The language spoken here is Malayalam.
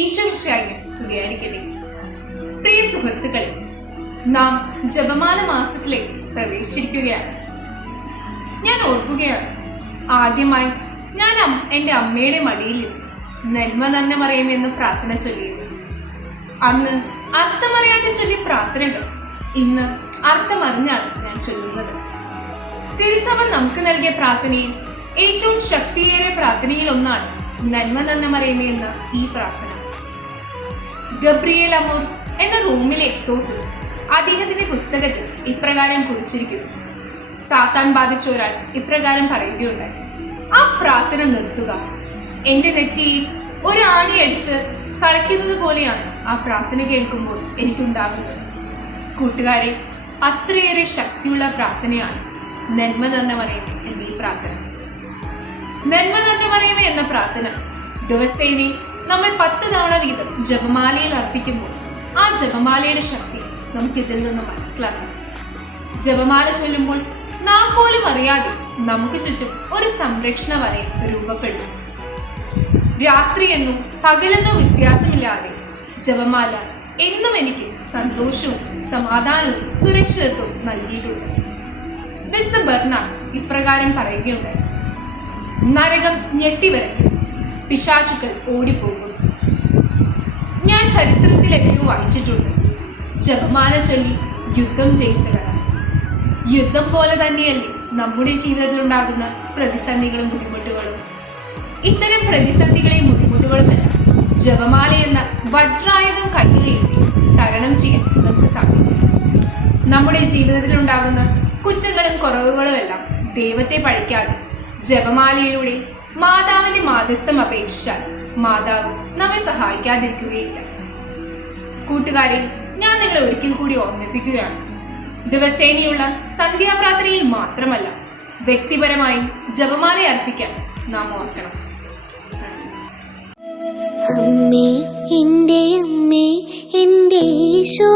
ഈശോമിശിഹായ്ക്ക് സ്തുതിയായിരിക്കട്ടെ. പ്രിയ സുഹൃത്തുക്കളെ, നാം ജപമാല മാസത്തിലേക്ക് പ്രവേശിച്ചിരിക്കുകയാണ്. ഞാൻ ഓർക്കുകയാണ്, ആദ്യമായി ഞാൻ എൻ്റെ അമ്മയുടെ മടിയിൽ നന്മ തന്നെ മറിയുമെന്ന് പ്രാർത്ഥന ചൊല്ലിയത്. അന്ന് അർത്ഥമറിയാതെ ചൊല്ലിയ പ്രാർത്ഥനകൾ ഇന്ന് അർത്ഥമറിഞ്ഞാണ് ഞാൻ ചൊല്ലുന്നത്. തിരുസഭ നമുക്ക് നൽകിയ പ്രാർത്ഥനയിൽ ഏറ്റവും ശക്തിയേറിയ പ്രാർത്ഥനയിൽ ഒന്നാണ് നന്മ തന്നെ മറിയമേ എന്ന ഈ പ്രാർത്ഥന. ഗബ്രിയേൽ അമൂർ എന്ന റോമിലെ എക്സോസിസ്റ്റ് അദ്ദേഹത്തിന്റെ പുസ്തകത്തിൽ ഇപ്രകാരം കുറിച്ചിരിക്കുന്നു. സാത്താൻ ബാധിച്ച ഒരാൾ ഇപ്രകാരം പറയുകയുണ്ടായി: ആ പ്രാർത്ഥന നിർത്തുക. എന്റെ നെറ്റിയിൽ ഒരു ആണി അടിച്ച് കളിക്കുന്നത് പോലെയാണ് ആ പ്രാർത്ഥന കേൾക്കുമ്പോൾ എനിക്കുണ്ടാകുന്നത്. കൂട്ടുകാരെ, അത്രയേറെ ശക്തിയുള്ള പ്രാർത്ഥനയാണ് നന്മ തന്നെ മറിയമേ എന്ന ഈ പ്രാർത്ഥന. നന്മ തന്നെ മറിയമേ എന്ന പ്രാർത്ഥന ദിവസേന നമ്മൾ 10 തവണ വീതം ജപമാലയിൽ അർപ്പിക്കുമ്പോൾ ആ ജപമാലയുടെ ശക്തി നമുക്ക് ഇതിൽ നിന്ന് മനസ്സിലാക്കാം. ജപമാല ചൊല്ലുമ്പോൾ നാം പോലും അറിയാതെ നമുക്ക് ചുറ്റും ഒരു സംരക്ഷണ വലയം രൂപപ്പെടും. രാത്രിയെന്നും പകലെന്നോ വ്യത്യാസമില്ലാതെ ജപമാല എന്നും എനിക്ക് സന്തോഷവും സമാധാനവും സുരക്ഷിതത്വവും നൽകിയിട്ടുണ്ട്. വിശുദ്ധ ബെർണാഡ് ഇപ്രകാരം പറയുകയുണ്ടായി: നരകം ഞെട്ടിവരയ്ക്കും, പിശാചുക്കൾ ഓടിപ്പോകും. ഞാൻ ചരിത്രത്തിൽ എവിടെയോ വായിച്ചിട്ടുണ്ട്, ജപമാല ചൊല്ലി യുദ്ധം ജയിച്ച കഥ. യുദ്ധം പോലെ തന്നെയല്ലേ നമ്മുടെ ജീവിതത്തിൽ ഉണ്ടാകുന്ന പ്രതിസന്ധികളും ബുദ്ധിമുട്ടുകളും. ഇത്തരം പ്രതിസന്ധികളെയും ബുദ്ധിമുട്ടുകളുമെല്ലാം ജപമാല എന്ന വജ്രായുധം കയ്യിലേന്തി തരണം ചെയ്യാൻ നമുക്ക് സാധിക്കും. നമ്മുടെ ജീവിതത്തിൽ ഉണ്ടാകുന്ന കുറ്റങ്ങളും കുറവുകളും എല്ലാം ദൈവത്തെ പഴിക്കാതെ ജപമാലയിലൂടെ മാതാവിന്റെ മാധ്യസ്ഥം അപേക്ഷിച്ചാൽ മാതാവ് നമ്മെ സഹായിക്കാതിരിക്കുകയില്ല. കൂട്ടുകാരെ, ഞാൻ നിങ്ങളെ ഒരിക്കൽ കൂടി ഓർമ്മിപ്പിക്കുകയാണ്, ദിവസേനയുള്ള സന്ധ്യാപ്രാർത്ഥനയിൽ മാത്രമല്ല, വ്യക്തിപരമായും ജപമാല അർപ്പിക്കാൻ നാം ഓർക്കണം. അമ്മേ, എൻ്റെ അമ്മേ, എൻ്റെ ഈശോ